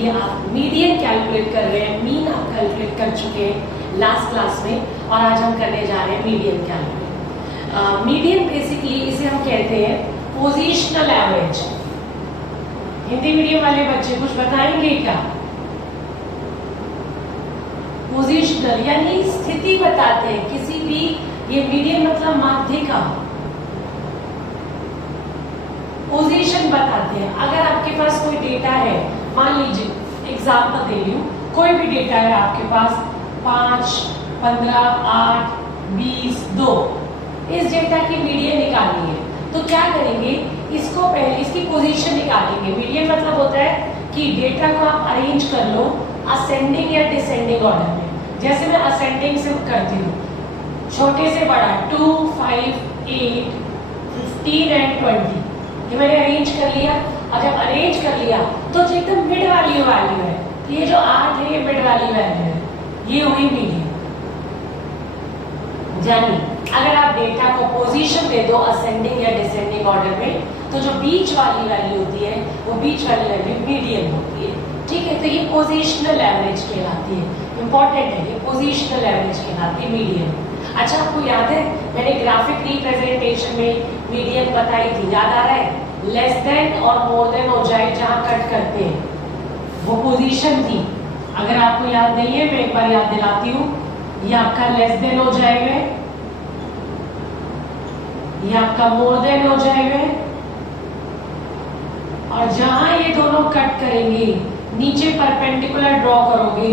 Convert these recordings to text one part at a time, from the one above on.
कि आप median calculate कर रहे हैं, मीन आप कैलकुलेट कर चुके हैं लास्ट क्लास में, और आज हम करने जा रहे हैं मीडियन कैलकुलेट। मीडियन बेसिकली इसे हम कहते हैं पोजिशनल एवरेज। हिंदी मीडियम वाले बच्चे कुछ बताएंगे क्या? पोजिशनल यानी स्थिति बताते हैं किसी भी, ये मीडियन मतलब माध्य का पोजीशन बताते हैं। अगर आपके पास कोई डेटा है, मान लीजिए एग्जांपल दे रही हूँ, कोई भी डेटा है आपके पास 5, 15, 8, 20, 2, इस डेटा की मीडियन निकालनी है तो क्या करेंगे, इसको पहले इसकी पोजीशन निकालेंगे। मीडियन मतलब होता है कि डेटा को आप अरेंज कर लो असेंडिंग या डिसेंडिंग ऑर्डर में। जैसे मैं असेंडिंग से करती हूँ, छोटे से बड़ा 2, 5, 8, 15 एंड 20, ये मैंने अरेंज कर लिया। और जब अरेंज कर लिया तो जो एकदम मिड वाली वैल्यू है, ये जो 8 है ये मिड वाली वैल्यू है, ये हुई मीडियन। यानी अगर आप डेटा को पोजीशन दे दो असेंडिंग या डिसेंडिंग ऑर्डर में, तो जो बीच वाली वैल्यू होती है वो बीच वाली वैल्यू मीडियन होती है। ठीक है, तो ये पोजीशनल एवरेज कहलाती है। इंपॉर्टेंट है, ये पोजीशनल एवरेज कहलाती है मीडियन। अच्छा, आपको याद है मैंने ग्राफिक रिप्रेजेंटेशन में मीडियन बताई थी, याद आ रहा है? लेस देन और मोर देन हो जाए जहां कट करते हैं वो पोजीशन थी। अगर आपको याद नहीं है मैं एक बार याद दिलाती हूँ, ये आपका लेस देन हो जाएगा, ये आपका मोर देन हो जाएगा, और जहां ये दोनों कट करेंगे नीचे परपेंडिकुलर ड्रॉ करोगे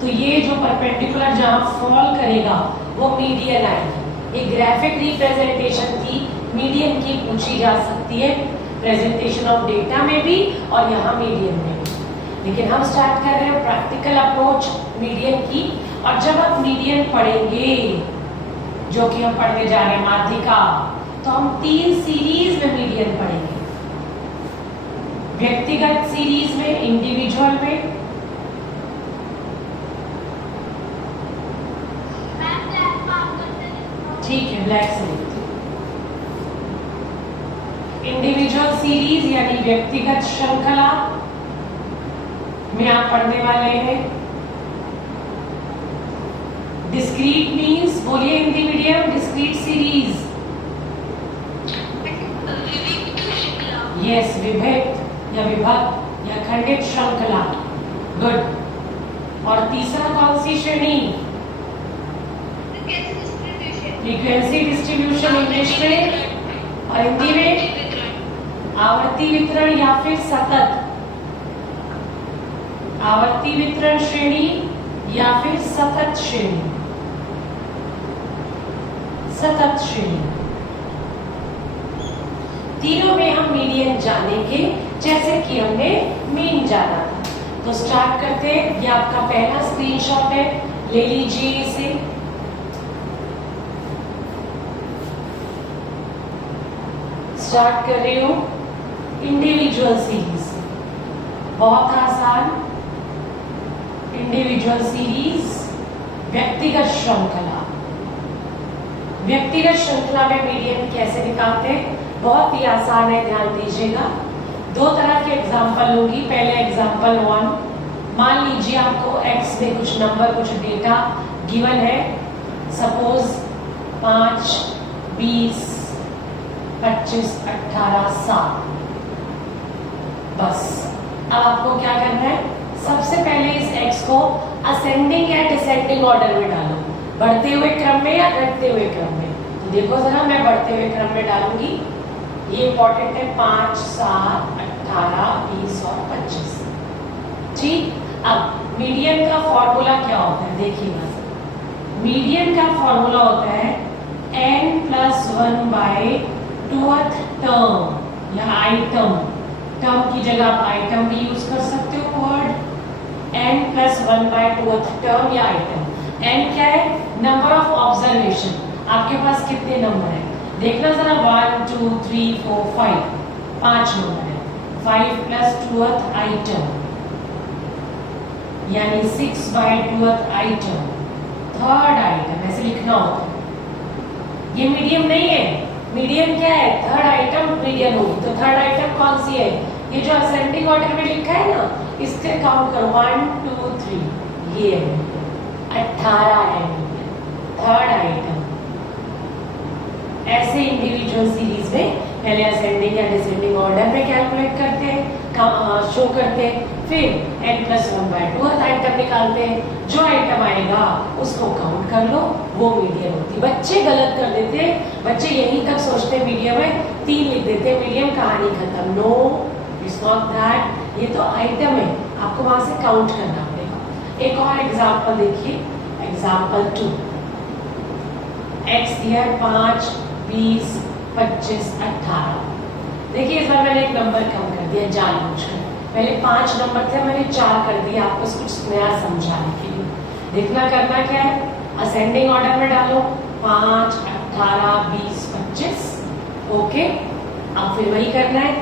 तो ये जो परपेंडिकुलर जहां फॉल करेगा वो मीडियन आएगी। एक ग्राफिक रिप्रेजेंटेशन थी मीडियन की, पूछी जा सकती है प्रेजेंटेशन ऑफ डेटा में भी और यहाँ मीडियन में भी। लेकिन हम स्टार्ट कर रहे हैं प्रैक्टिकल अप्रोच मीडियन की, और जब आप मीडियन पढ़ेंगे जो कि हम पढ़ने जा रहे हैं माध्यिका, तो हम 3 सीरीज में मीडियन पढ़ेंगे। व्यक्तिगत सीरीज में, इंडिविजुअल में, ठीक है ब्लैक से इंडिविजुअल सीरीज यानी व्यक्तिगत श्रृंखला में आप पढ़ने वाले हैं। डिस्क्रीट मीन्स, बोलिए Hindi medium, discrete series, yes, विभक्त या विभक्त या खंडित श्रृंखला, गुड। और तीसरा कौन सी श्रेणी? फ्रीक्वेंसी डिस्ट्रीब्यूशन इंग्लिश में, और हिंदी में आवर्ती वितरण या फिर सतत, आवर्ती वितरण श्रेणी या फिर सतत श्रेणी, सतत श्रेणी। तीनों में हम मीडियन जानेंगे जैसे कि हमने मीन जाना था। तो स्टार्ट करते हैं। ये आपका पहला स्क्रीनशॉट है, ले लीजिए इसे। स्टार्ट कर रही हूं इंडिविजुअल सीरीज, बहुत आसान। इंडिविजुअल सीरीज, व्यक्तिगत श्रृंखला। व्यक्तिगत श्रृंखला में मीडियन कैसे निकालते हैं? बहुत ही आसान है, ध्यान दीजिएगा। 2 तरह के एग्जाम्पल लूंगी। पहले एग्जाम्पल 1, मान लीजिए आपको x में कुछ नंबर, कुछ डेटा गिवन है, सपोज 5, 20, 25, 18, 7। बस अब आपको क्या करना है, सबसे पहले इस x को असेंडिंग या डिसेंडिंग ऑर्डर में डालो, बढ़ते हुए क्रम में या घटते हुए क्रम में। तो देखो जरा, मैं बढ़ते हुए क्रम में डालूंगी, ये इंपॉर्टेंट है। 5, 7, 18, 20 और 25। ठीक, अब मीडियन का फॉर्मूला क्या होता है देखिएगा। मीडियन का फॉर्मूला होता है n+1/2th टर्म या आइटम। टर्म की जगह आप आइटम भी यूज कर सकते हो वर्ड, n+1/2th टर्म या आइटम। n क्या है? Number of observation. आपके पास कितने नंबर है देखना जरा, 1, 2, 3, 4, 5, 5 नंबर है। 5+2th आइटम यानी 6/2th आइटम, थर्ड आइटम, ऐसे लिखना होता है। ये मीडियम नहीं है, मीडियम क्या है? थर्ड आइटम मीडियम होगी। तो थर्ड आइटम कौन सी है? ये जो असेंडिंग ऑर्डर में लिखा है ना, इससे काउंट करो 1 2 3, ये है 18 है थर्ड आइटम। ऐसे इंडिविजुअल सीरीज में पहले असेंडिंग या डिसेंडिंग ऑर्डर में कैलकुलेट करते हैं, शो करते हैं, फिर n+1/2 आइटम निकालते हैं। जो आइटम आएगा उसको काउंट कर लो, वो मीडियन होती। बच्चे गलत कर देते हैं, बच्चे यहीं तक सोचते मीडियम है, 3 लिख देते हैं, मीडियम कहानी खत्म। नो, इट्स नॉट दैट, ये तो आइटम है, आपको वहां से काउंट करना पड़ेगा। एक और एग्जाम्पल देखिए, एग्जाम्पल 2। x दिया 5 20 25 18। देखिए इस बार मैंने एक नंबर कम कर दिया जानबूझकर, पहले 5 नंबर थे मैंने 4 कर दिया, आपको कुछ नया समझाने के लिए। देखना करना क्या है, असेंडिंग ऑर्डर में डालो 5 18 20 25, ओके। अब फिर वही करना है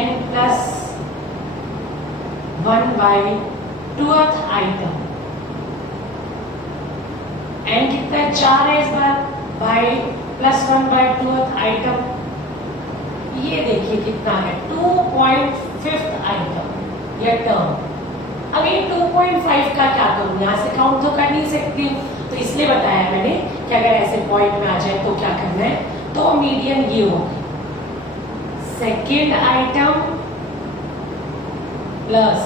n+1/2 आइटम। n कितना है 4 है इस बार, बाई +1/2 आइटम, ये देखिए कितना है 2.5 आइटम या टर्म। अब ये 2.5 का क्या करूं, यहां से काउंट तो कर नहीं सकती हूँ, तो इसलिए बताया मैंने कि अगर ऐसे पॉइंट में आ जाए तो क्या करना है। तो मीडियन ये होगी second item plus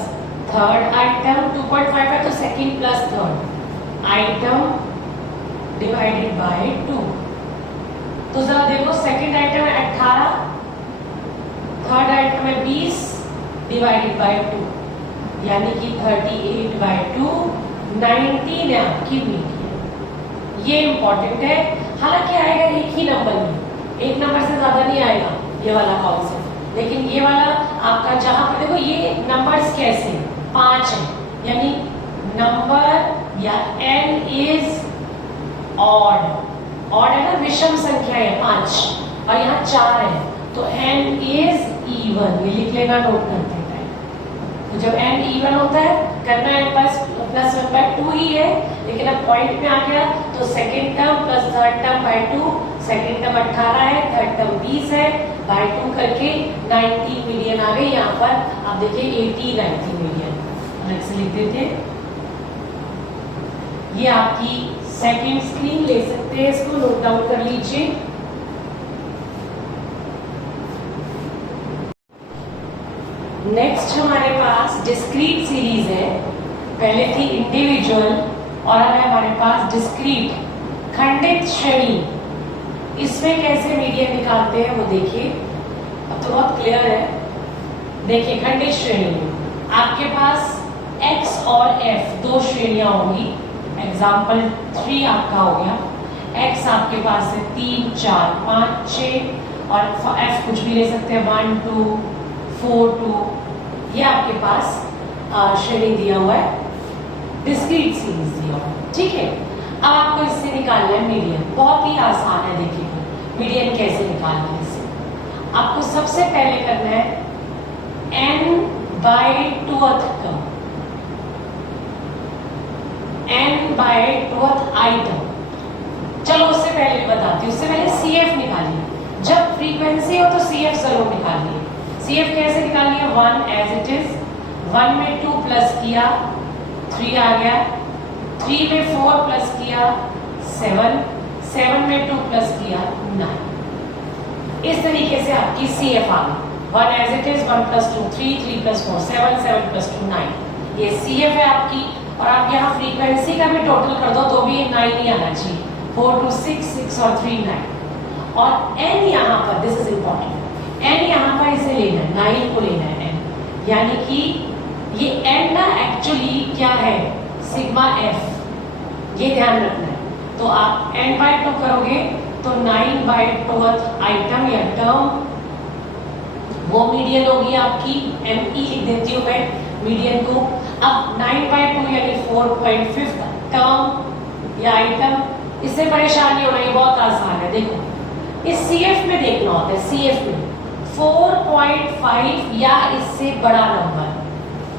third item, 2.5 है तो second plus third item divided by 2। तो जरा देखो, सेकेंड आइटम है 18, थर्ड आइटम है 20 डिवाइडेड बाय 2, यानी कि 38/2, 19 है आपकी मीडियन। ये इंपॉर्टेंट है, हालांकि आएगा एक ही नंबर में, एक नंबर से ज्यादा नहीं आएगा ये वाला कॉन्सेप्ट, लेकिन ये वाला आपका जहां पर देखो ये नंबर्स कैसे 5 है, यानी नंबर या n इज ऑड, ऑड है ना, विषम संख्या है 5 और यहाँ 4 है, तो n इज इवन, ये लिख लेना नोट करते टाइम। तो जब n इवन होता है करना है +1/2 ही है, लेकिन अब पॉइंट में आ गया तो second term plus third term by 2, second term 18 है, थर्ड टर्म 20 है, बाय 2 करके 90 मिलियन आ गई। यहाँ पर आप देखिए 80-90 मिलियन अलग से लिख देते हैं। ये आपकी सेकेंड स्क्रीन ले सकते हैं, इसको नोट डाउन कर लीजिए। नेक्स्ट हमारे पास डिस्क्रीट सीरीज है, पहले थी इंडिविजुअल और अब है हमारे पास डिस्क्रीट खंडित श्रेणी। इसमें कैसे मीडियन निकालते हैं वो देखिए, अब तो बहुत क्लियर है। देखिए खंडित श्रेणी में आपके पास x और f दो श्रेणियां होंगी। एग्जाम्पल 3 आपका हो गया, x आपके पास है 3 4 5 6 और f कुछ भी ले सकते हैं 1 2 4 2, ये आपके पास श्रेणी दिया हुआ है, डिस्क्रीट सीरीज दिया हुआ है, ठीक है। अब आपको इससे निकालना है मीडियन, बहुत ही आसान है। देखिए मीडियन कैसे निकालना है इससे, आपको सबसे पहले करना है n/2th टर्म, n/2th आइटम। चलो उससे पहले बताती हूँ, उससे पहले CF निकालिए। जब फ्रीक्वेंसी हो तो CF जरूर निकालिए। CF कैसे निकालनी है, 1 एज इट इज, 1 में 2 प्लस किया 3 आ गया, 3 में 4 प्लस किया 7, 7 में 2 प्लस किया 9। इस तरीके से आपकी CF आ गई। 1 एज इट इज, 1 + 2 3, 3 + 4 7, 7 + 2 9, ये CF है आपकी। और आप यहाँ फ्रीक्वेंसी का भी टोटल कर दो तो भी ये 9 ही आना चाहिए, 4 2 6 6 और 3 9। और n यहाँ पर, दिस इज इंपॉर्टेंट, n यहाँ पर इसे लेना है, 9 को लेना है n, यानी कि ये n ना एक्चुअली क्या है, सिग्मा f, ये ध्यान रखना है। तो आप n/2 करोगे तो 9/2th आइटम या टर्म वो मीडियन होगी आपकी, ME लिख देती हूँ मैं मीडियन को। अब 9/2 यानी 4.5 टर्म या आइटम, इससे परेशान नहीं होना, ये बहुत आसान है। देखो इस CF में देखना होता है, CF में 4.5 या इससे बड़ा नंबर,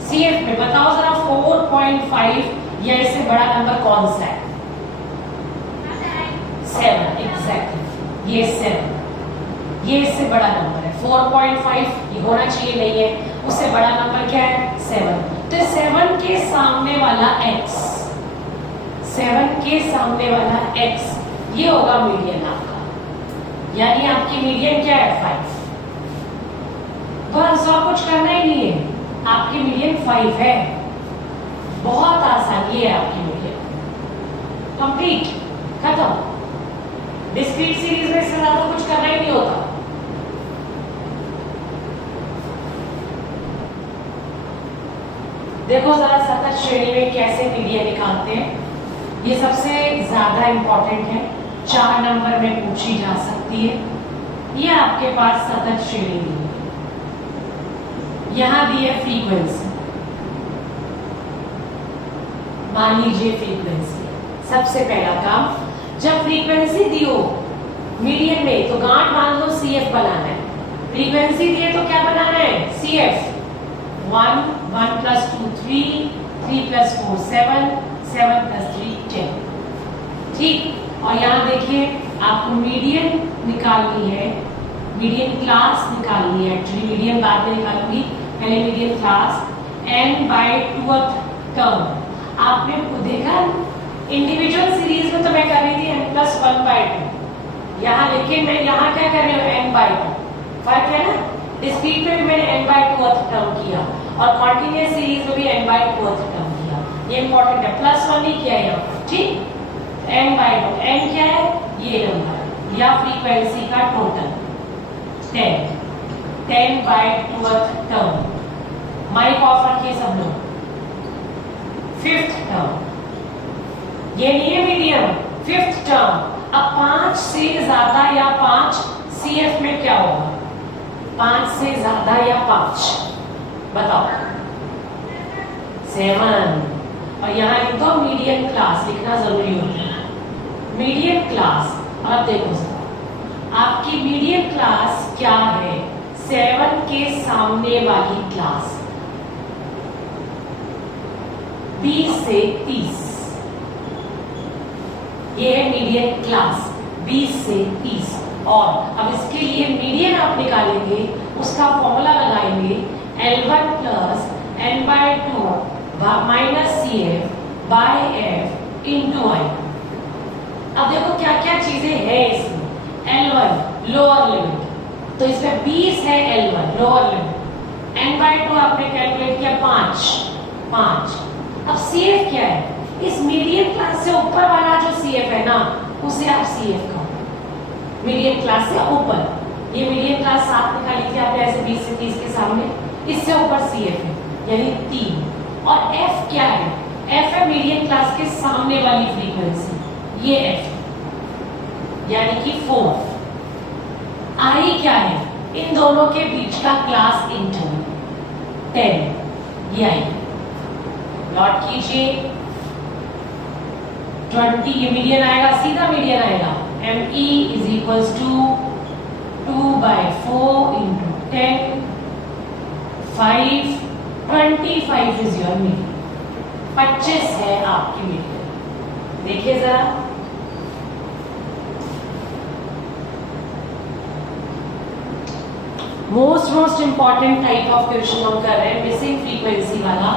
CF में बताओ जरा 4.5 या इससे बड़ा नंबर कौन सा है? 7, एग्जैक्टली, ये 7, ये इससे बड़ा नंबर है। 4.5 ये होना चाहिए, नहीं है, उससे बड़ा नंबर क्या है 7। तो 7 के सामने वाला x, 7 के सामने वाला x ये होगा मीडियन आपका, यानी आपकी मीडियन क्या है 5। बस और कुछ करना ही नहीं है, आपकी मीडियन 5 है। बहुत आसान, ये है आपकी मीडियन, कंप्लीट, खत्म। डिस्क्रीट सीरीज में इससे ज्यादा कुछ करना ही नहीं होता। देखो जरा सतत श्रेणी में कैसे मीडियन निकालते हैं। ये सबसे ज्यादा इंपॉर्टेंट है, 4 नंबर में पूछी जा सकती है। ये आपके पास सतत श्रेणी दी है, यहां दी है फ्रीक्वेंसी। मान लीजिए फ्रीक्वेंसी, सबसे पहला काम, जब फ्रीक्वेंसी दी हो मीडियन में तो गांठ बांध लो, CF बनाना है। फ्रीक्वेंसी दी है तो क्या बनाना है CF। 1 1 + 2 3 3 + 4 7 7 + 3 10। ठीक, और यहाँ देखिए आपको मीडियन निकालनी है, मीडियन क्लास निकालनी है। एक्चुअली मीडियन बाद में निकालूंगी, पहले मीडियन क्लास n/2th टर्म। आपने देखा इंडिविजुअल सीरीज में तो मैं कर रही थी n+1/2 यहाँ, लेकिन मैं यहाँ क्या कर रही हूँ n/2। फर्क है ना, डिस्क्रीट में भी मैंने n/2th टर्म किया और कॉन्टिन्यूअस सीरीज में भी n/2th टर्म किया। ये इंपॉर्टेंट है, +1 नहीं किया यहाँ पर। ठीक, n/2, n क्या है ये नंबर या फ्रीक्वेंसी का total 10/2th term. Mic off रखिए सब लोग। 5th टर्म, ये नहीं है मीडियम, 5th टर्म। अब 5 से ज्यादा या 5 CF में क्या होगा, 5 से ज्यादा या 5 बताओ 7। और यहाँ लिख दो मीडियन क्लास, लिखना जरूरी होता है मीडियन क्लास। अब देखो सर, आपकी मीडियन क्लास क्या है, 7 के सामने वाली क्लास 20 से 30, ये है मीडियन क्लास 20 से 30। और अब इसके लिए मीडियन आप निकालेंगे, उसका फॉर्मूला लगाएंगे L1 + n/2 - CF/F × I। अब देखो क्या क्या चीजें हैं इसमें। L1 लोअर लिमिट, तो इसमें 20 है L1 लोअर लिमिट, n/2 आपने कैलकुलेट किया 5। अब CF क्या है, इस मीडियन क्लास से ऊपर वाला जो CF है ना, उसे आप CF कहो। मीडियन क्लास से ऊपर, ये मीडियन क्लास 7 निकाली थी आपने ऐसे 20 से 30 के सामने, इससे ऊपर CF है यानी 3। और F क्या है, F है मीडियन क्लास के सामने वाली फ्रीक्वेंसी, ये F यानी कि 4। I क्या है, इन दोनों के बीच का क्लास इंटरवल 10, ये I। नोट कीजिए 20, ये मीडियन आएगा, सीधा मीडियन आएगा। ME = 2/4 × 10 5 25 is your median. 25 है आपकी मीडियन। देखिए जरा, most important type of question हम कर रहे हैं, मिसिंग फ्रीक्वेंसी वाला।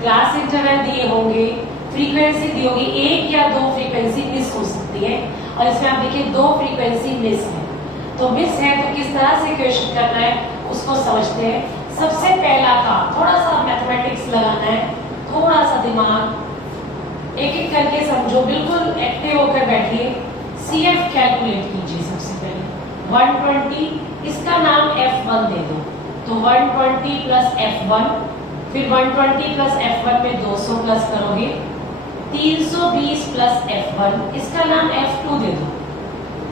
क्लास इंटरवल दिए होंगे, फ्रीक्वेंसी दी होगी, 1 या 2 फ्रीक्वेंसी मिस हो सकती है। और इसमें आप देखिए 2 फ्रीक्वेंसी मिस है, तो मिस है तो किस तरह से क्वेश्चन करना है उसको समझते हैं। सबसे पहला काम, थोड़ा सा मैथमेटिक्स लगाना है, थोड़ा सा दिमाग एक एक करके समझो, बिल्कुल एक्टिव होकर बैठिए। CF कैलकुलेट कीजिए सबसे पहले 120, इसका नाम F1 दे दो, तो 120 + F1, फिर 120 + F1 में 200 प्लस करोगे, 320 + F1, इसका नाम F2 दे दो,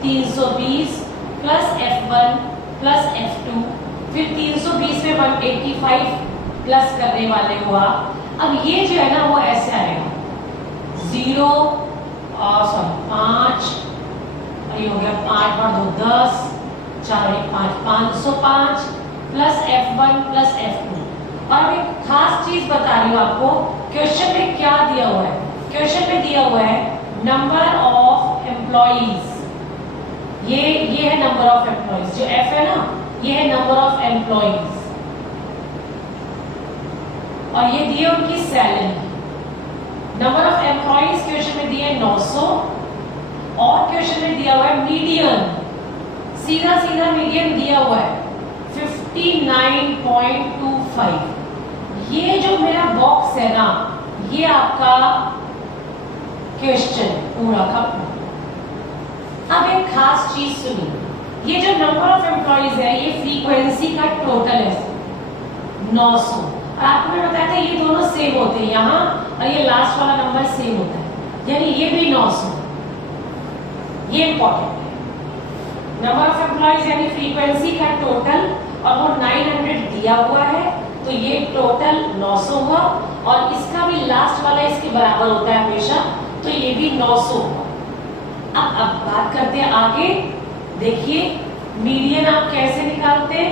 320 + F1 + F2, फिर 320 में 185 प्लस करने वाले हुआ। अब ये जो है ना वो ऐसे आएगा 0 और 5, ये हो गया 5 और 2 10, 4 और 5 505 + F1 + F2। और अब एक खास चीज बता रही हूँ आपको, क्वेश्चन में क्या दिया हुआ है, क्वेश्चन में दिया हुआ है नंबर ऑफ एम्प्लॉइज। ये है नंबर ऑफ एम्प्लॉइज, जो F है ना ये है नंबर ऑफ एम्प्लॉइज। और ये दिए उनकी salary. Number of employees question में दिए 900 और क्वेश्चन में दिया हुआ है मीडियन, सीधा सीधा मीडियन दिया हुआ है 59.25। ये जो मेरा बॉक्स है ना, ये आपका क्वेश्चन पूरा का पूरा। अब एक खास चीज सुनिए, ये जो नंबर ऑफ एम्प्लॉइज है ये फ्रीक्वेंसी का टोटल है 900। और आपको मैं बताया था ये दोनों सेम होते हैं, यहाँ और ये लास्ट वाला नंबर सेम होता है, यानी ये भी 900। ये इंपॉर्टेंट है। नंबर ऑफ एम्प्लॉइज यानी फ्रीक्वेंसी का टोटल, और वो 900 दिया हुआ है, तो ये टोटल 900 हुआ, और इसका भी लास्ट वाला इसके बराबर होता है हमेशा, तो ये भी 900 हुआ। अब बात करते हैं आगे। देखिए मीडियन आप कैसे निकालते हैं?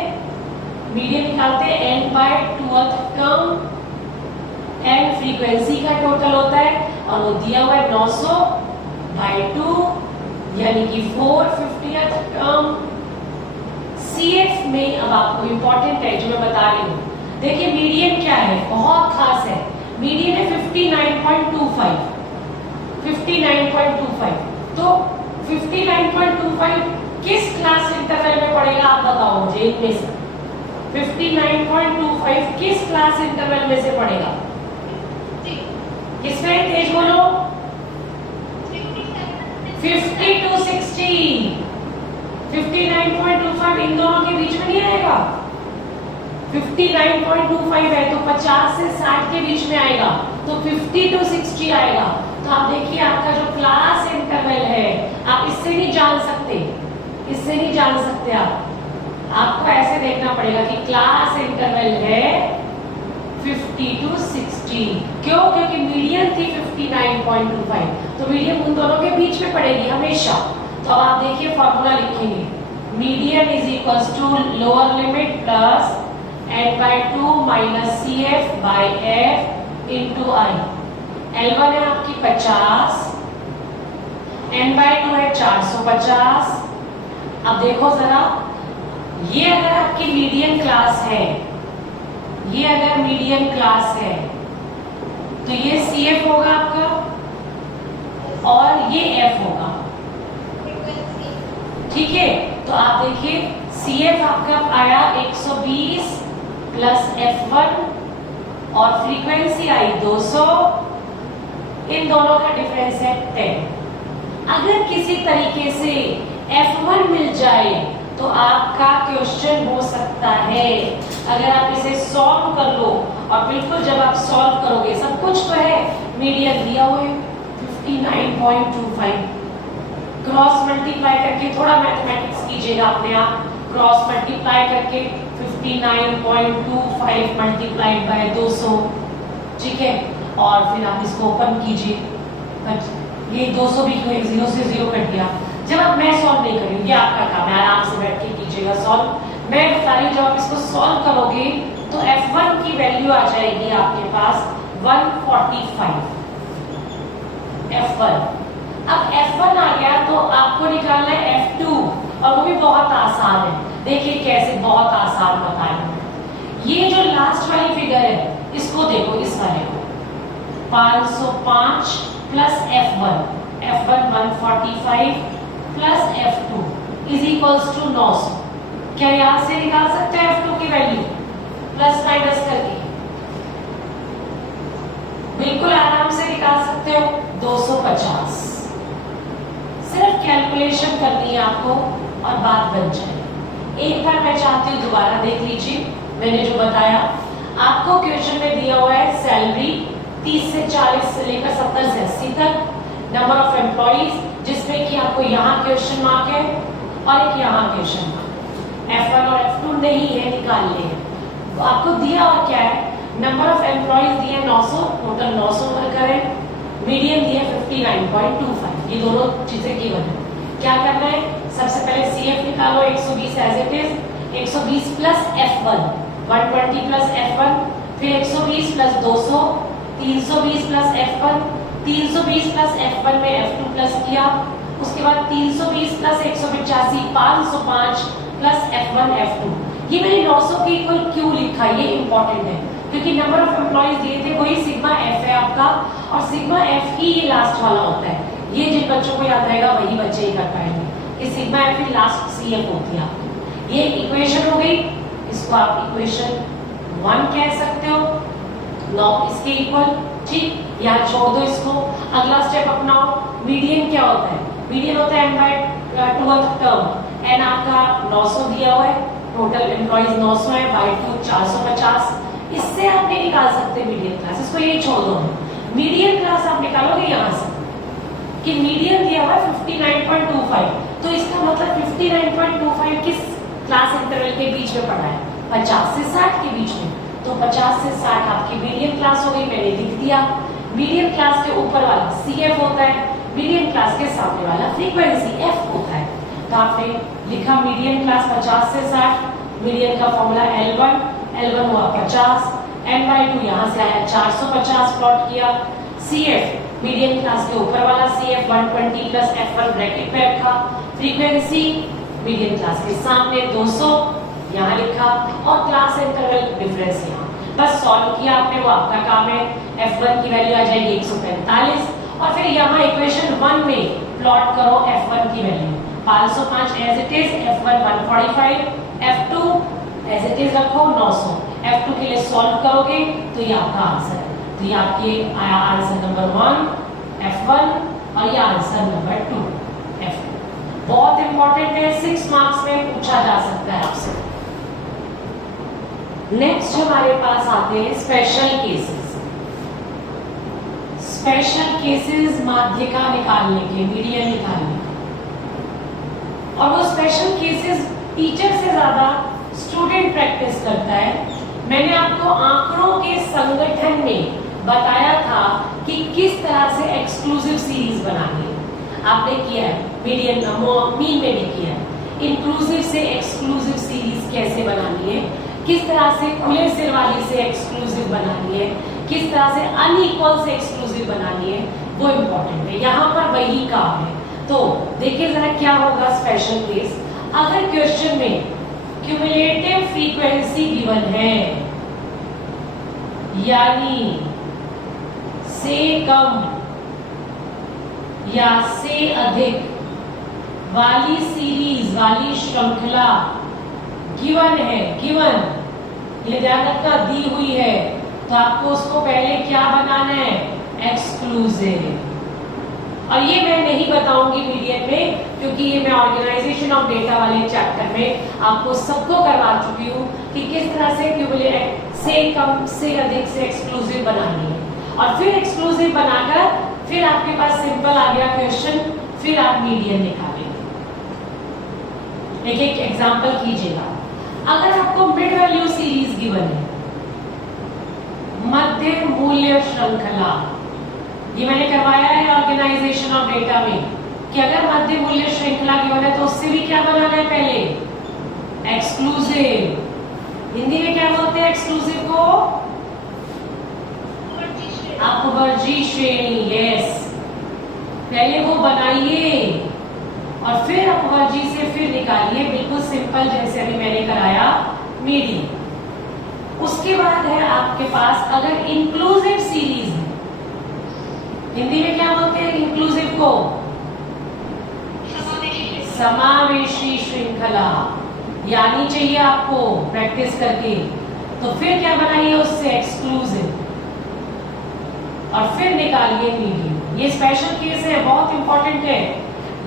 मीडियन निकालते हैं n by 12th term, n frequency का टोटल होता है, और वो दिया हुआ है 900 बाय 2 यानी कि 4/50th टर्म। CF में अब आपको इंपॉर्टेंट है जो मैं बता रही हूँ। देखिए मीडियन क्या है, बहुत खास है। मीडियन है 59.25, 59.25। तो 59.25 किस क्लास इंटरवल में पड़ेगा आप बताओ मुझे इनमें से। 59.25 किस क्लास इंटरवल में से पड़ेगा? किसमें? तेज बोलो। 50 to 60। 59.25 इन दोनों के बीच में नहीं आएगा। 59.25 है तो 50 से 60 के बीच में आएगा, तो 50 to 60 आएगा। तो आप देखिए आपका जो क्लास इंटरवल है, आप इससे नहीं जान सकते, इससे नहीं जान सकते आपको ऐसे देखना पड़ेगा कि क्लास इंटरवल है 50 to 60। क्यों? क्योंकि मीडियन थी 59.25, तो मीडियन उन दोनों के बीच में पड़ेगी हमेशा। तो अब आप देखिए फॉर्मूला लिखेंगे, median is equals to lower limit plus n/2 minus CF by F into I। L1 है आपकी 50, n/2 है 450। अब देखो जरा, ये अगर आपकी मीडियन क्लास है, ये अगर मीडियन क्लास है तो ये CF होगा आपका और ये F होगा, ठीक है। तो आप देखिए CF आपका आया 120 प्लस F1 और फ्रीक्वेंसी आई 200, इन दोनों का डिफरेंस है 10। अगर किसी तरीके से F1 मिल जाए तो आपका क्वेश्चन हो सकता है, अगर आप इसे सॉल्व कर लो, और बिल्कुल जब आप सॉल्व करोगे सब कुछ तो है, मीडियन दिया हुआ है 59.25, क्रॉस मल्टीप्लाई करके थोड़ा मैथमेटिक्स कीजिएगा अपने आप, क्रॉस मल्टीप्लाई करके 59.25 मल्टीप्लाइड बाय 200, ठीक है। और फिर आप इसको ओपन कीजिए, ये 200 भी 0 से 0 कट गया। जब आप मैं सॉल्व नहीं करूंगी, आपका काम है, आराम से बैठ के कीजिएगा सॉल्व। मैं बता रही हूँ जब आप इसको सॉल्व करोगे तो F1 की वैल्यू आ जाएगी आपके पास 145 F1। अब F1 आ गया तो आपको निकालना है F2, और वो भी बहुत आसान है। देखिए कैसे, बहुत आसान बताया। ये जो लास्ट वाली फिगर है इसको देखो, इस वाले को 505 plus F1, F1 145 plus F2 is equals to 900। क्या यहां से निकाल सकते हैं F2 की वैल्यू प्लस माइनस करके? बिल्कुल आराम से निकाल सकते हो, 250। सिर्फ कैलकुलेशन करनी है आपको और बात बन जाए। एक बार मैं चाहती हूँ दोबारा देख लीजिए मैंने जो बताया आपको। क्वेश्चन में दिया हुआ है सैलरी 30 से 40 से लेकर 70 से 80 तक, नंबर ऑफ एम्प्लॉइज जिसमें कि आपको यहाँ क्वेश्चन मार्क है और एक यहाँ क्वेश्चन मार्क, F1 और F2 नहीं है, निकालने हैं। तो आपको दिया और क्या है, नंबर ऑफ एम्प्लॉइज दिए 900, टोटल 900 वर्कर है, मीडियन दिए 59.25, ये दोनों चीजें गिवन है। क्या करना है, सबसे पहले CF निकालो 120 as it is, 120 plus F1 120 plus F1, फिर 120 plus 200 320 plus F1, 320 plus F1 में F2 प्लस किया, उसके बाद 320 प्लस 185 505 प्लस F1 F2। ये मैंने 900 के इक्वल क्यों लिखा, ये इंपॉर्टेंट है क्योंकि नंबर ऑफ एम्प्लॉइज दिए थे वही सिग्मा एफ है आपका, और सिग्मा एफ ही ये लास्ट वाला होता है। ये जिन बच्चों को याद रहेगा वही बच्चे ही कर पाएंगे कि सिग्मा एफ ही लास्ट सी एफ होती है आपकी। ये इक्वेशन हो गई, इसको आप इक्वेशन 1 कह सकते हो, 9 इसके इक्वल, ठीक। यहाँ छोड़ दो इसको, अगला स्टेप अपनाओ। मीडियन क्या होता है? मीडियन होता है n/2th टर्म, n आपका 900 दिया हुआ है, टोटल एम्प्लॉइज 900 है, बाय 2 450। इससे आप नहीं निकाल सकते मीडियन क्लास, इसको यही छोड़ दो। मीडियन क्लास आप निकालोगे यहाँ से कि मीडियन दिया हुआ है 59.25, तो इसका मतलब 59.25 किस क्लास इंटरवल के बीच में पड़ा है? 50 से 60 के बीच में। तो 50 से 60 आपकी मीडियन क्लास हो गई, मैंने लिख दिया। मीडियन क्लास के ऊपर वाला CF होता है, मीडियन क्लास के सामने वाला फ्रीक्वेंसी F होता है। तो आपने लिखा मीडियन क्लास 50 से 60, मीडियन का फॉर्मूला L1 हुआ 50, n/2 यहाँ से आया 450 प्लॉट किया। CF मीडियन क्लास के ऊपर वाला CF 120 प्लस F1 ब्रैकेट पे रखा। फ्रीक्वेंसी मीडियन क्लास के सामने 200 यहाँ लिखा, और क्लास इंटरवल डिफरेंस यहाँ। बस सॉल्व किया आपने, वो आपका काम है। F1 की वैल्यू आ जाएगी 145, और फिर यहाँ इक्वेशन 1 में प्लॉट करो F1 की value 505 as it is, F1 145, F2 as it is रखो 900। F2 के लिए सॉल्व करोगे तो ये आपका आंसर है। तो ये आपके आया आंसर नंबर 1 F1, और ये आंसर नंबर 2 F2। बहुत इंपॉर्टेंट है, 6 मार्क्स में पूछा जा सकता है आपसे। नेक्स्ट हमारे पास आते हैं स्पेशल केसेस। स्पेशल केसेस माध्यिका निकालने के, मीडियन निकालने के, और वो स्पेशल केसेस टीचर से ज्यादा स्टूडेंट प्रैक्टिस करता है। मैंने आपको आंकड़ों के संगठन में बताया था कि किस तरह से एक्सक्लूसिव सीरीज बनानी है, आपने किया है, मीडियन मीन में भी किया है। इंक्लूसिव से एक्सक्लूसिव सीरीज कैसे बनानी है, किस तरह से खुले सिर वाली से एक्सक्लूसिव बनानी है, किस तरह से अनइक्वल से एक्सक्लूसिव बनानी है, वो इम्पोर्टेंट है। यहाँ पर वही काम है। तो देखिए जरा क्या होगा स्पेशल केस। अगर क्वेश्चन में क्यूमुलेटिव फ्रीक्वेंसी गिवन है, यानी से कम या से अधिक वाली सीरीज वाली श्रृंखला गिवन है, गिवन ये ध्यान रखना दी हुई है, तो आपको उसको पहले क्या बनाना है? एक्सक्लूसिव। और ये मैं नहीं बताऊंगी मीडियन में, क्योंकि ये मैं ऑर्गेनाइजेशन ऑफ डेटा वाले चैप्टर में आपको सबको करवा चुकी हूँ कि किस तरह से क्यूमुलेटिव से कम से अधिक से एक्सक्लूसिव बनानी है। और फिर एक्सक्लूसिव बनाकर फिर आपके पास सिंपल आ गया क्वेश्चन, फिर आप मीडियन निकालेंगे। एक एग्जांपल कीजिएगा। अगर आपको मिड वैल्यू सीरीज गिवन है, मध्य मूल्य श्रृंखला, ये मैंने करवाया है ऑर्गेनाइजेशन ऑफ डेटा में कि अगर मध्य मूल्य श्रृंखला गिवन है तो उससे भी क्या बनाना है? पहले एक्सक्लूसिव। हिंदी में क्या बोलते हैं एक्सक्लूसिव को? अपवर्जी श्रेणी। यस, पहले वो बनाइए और फिर अपवर्जी से फिर निकालिए, बिल्कुल सिंपल जैसे अभी मैंने कराया मीडियन। उसके बाद है आपके पास अगर इंक्लूसिव सीरीज है, हिंदी में क्या बोलते हैं इंक्लूसिव को? समावेशी श्रृंखला। यानी चाहिए आपको प्रैक्टिस करके, तो फिर क्या बनाइए उससे? एक्सक्लूसिव, और फिर निकालिए मीडियन। ये स्पेशल केस है, बहुत इंपॉर्टेंट है,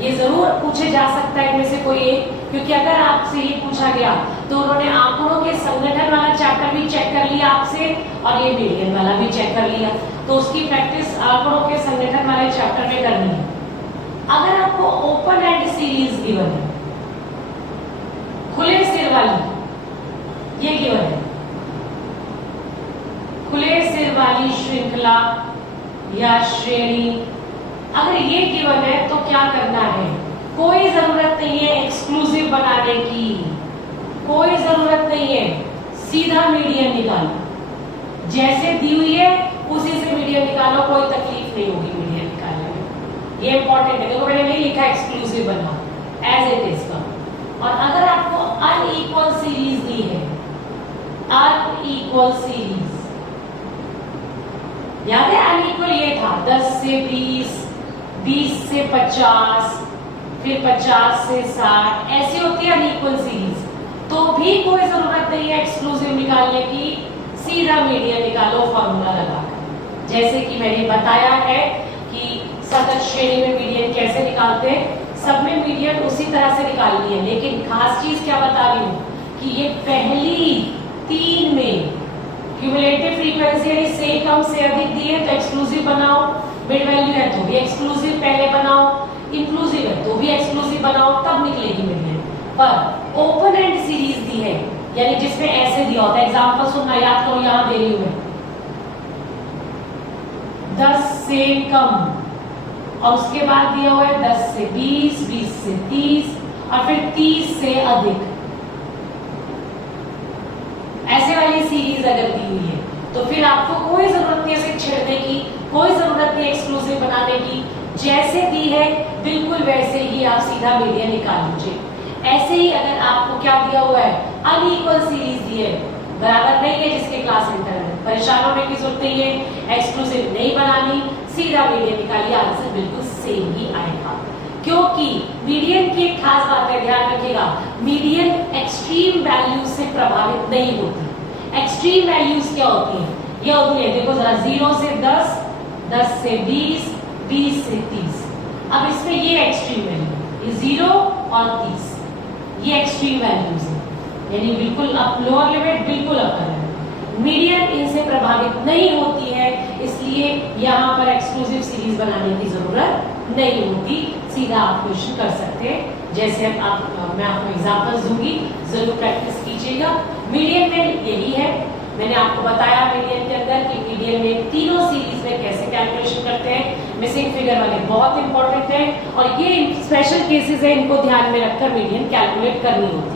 ये जरूर पूछे जा सकता है इनमें से कोई एक, क्योंकि अगर आपसे ये पूछा गया तो उन्होंने आंकड़ों के संगठन वाला चैप्टर भी चेक कर लिया आपसे, और ये मीडियन वाला भी चेक कर लिया, तो उसकी प्रैक्टिस आंकड़ों के संगठन वाले चैप्टर में करनी है। अगर आपको ओपन एंड सीरीज गिवन है, खुले सिर वाली ये गिवन है, खुले सिर वाली श्रृंखला या श्रेणी, अगर ये गिवन है तो क्या करना है? कोई जरूरत नहीं है एक्सक्लूसिव बनाने की, कोई जरूरत नहीं है, सीधा मीडियन निकालो। जैसे दी हुई है उसी से मीडियन निकालो, कोई तकलीफ नहीं होगी मीडियन निकालने में। ये इंपॉर्टेंट है, देखो मैंने नहीं लिखा एक्सक्लूसिव बना, एज इट इज का। और अगर आपको अनइक्वल सीरीज दी है, अनइक्वल सीरीज 10 से 20, 20 से 50, फिर 50 से 60, ऐसी होती है अनइक्वल सीरीज, तो भी कोई जरूरत नहीं है एक्सक्लूसिव निकालने की, सीधा मीडियन निकालो फॉर्मूला लगाकर। जैसे कि मैंने बताया है कि सतत श्रेणी में मीडियन कैसे निकालते हैं, सब में मीडियन उसी तरह से निकालनी है, लेकिन खास चीज क्या बता रही हूँ कि ये पहली 3 में क्यूमुलेटिव फ्रीक्वेंसी यानी से कम से अधिक दी है तो एक्सक्लूसिव बनाओ, मिड वैल्यू है तो भी एक्सक्लूसिव पहले बनाओ, इंक्लूसिव है तो भी एक्सक्लूसिव बनाओ, तब निकलेगी मीडियन। पर ओपन एंड सीरीज दी है यानी जिसमें ऐसे दिया होता है, एग्जांपल सुनना, याद करो, यहां दे रही हूं मैं 10 से कम और उसके बाद दिया हुआ है 10 से 20, 20 से 30 और फिर 30 से अधिक, ऐसे वाली सीरीज अगर दी हुई है तो फिर आपको कोई जरूरत नहीं है छेड़ने की, कोई जरूरत नहीं एक्सक्लूसिव बनाने की, जैसे दी है बिल्कुल वैसे ही आप सीधा मीडियन निकाल लीजिए। ऐसे ही अगर आपको क्या दिया हुआ है, अनइक्वल सीरीज दी है, बराबर नहीं है जिसके क्लास इंटर है, परेशान होने की जरूरत नहीं है, एक्सक्लूसिव नहीं बनानी, सीधा मीडियन निकालिए, आंसर बिल्कुल सेम ही आएगा। क्योंकि मीडियन की एक खास बात है, ध्यान रखिएगा, मीडियन एक्सट्रीम वैल्यूज से प्रभावित नहीं होती। एक्सट्रीम वैल्यूज क्या होती है, ये होती है, देखो जरा, 0 से 10, 10 से 20, 20 से 30। अब इसमें ये एक्सट्रीम वैल्यू, ये 0 और 30, ये एक्सट्रीम वैल्यूज है, यानी बिल्कुल अप, लोअर लिमिट बिल्कुल अपर है। मीडियन इनसे प्रभावित नहीं होती है, इसलिए यहाँ पर एक्सक्लूसिव सीरीज बनाने की जरूरत नहीं होती, सीधा आप क्वेश्चन कर सकते हैं। जैसे मैं आपको एग्जांपल्स दूंगी, जरूर प्रैक्टिस कीजिएगा। मीडियन में यही है, मैंने आपको बताया मीडियन के अंदर कि मीडियन में तीनों सीरीज में कैसे कैलकुलेशन करते हैं, मिसिंग फिगर वाले बहुत इंपॉर्टेंट है और ये स्पेशल केसेस है, इनको ध्यान में रखकर मीडियन कैलकुलेट करनी होती है।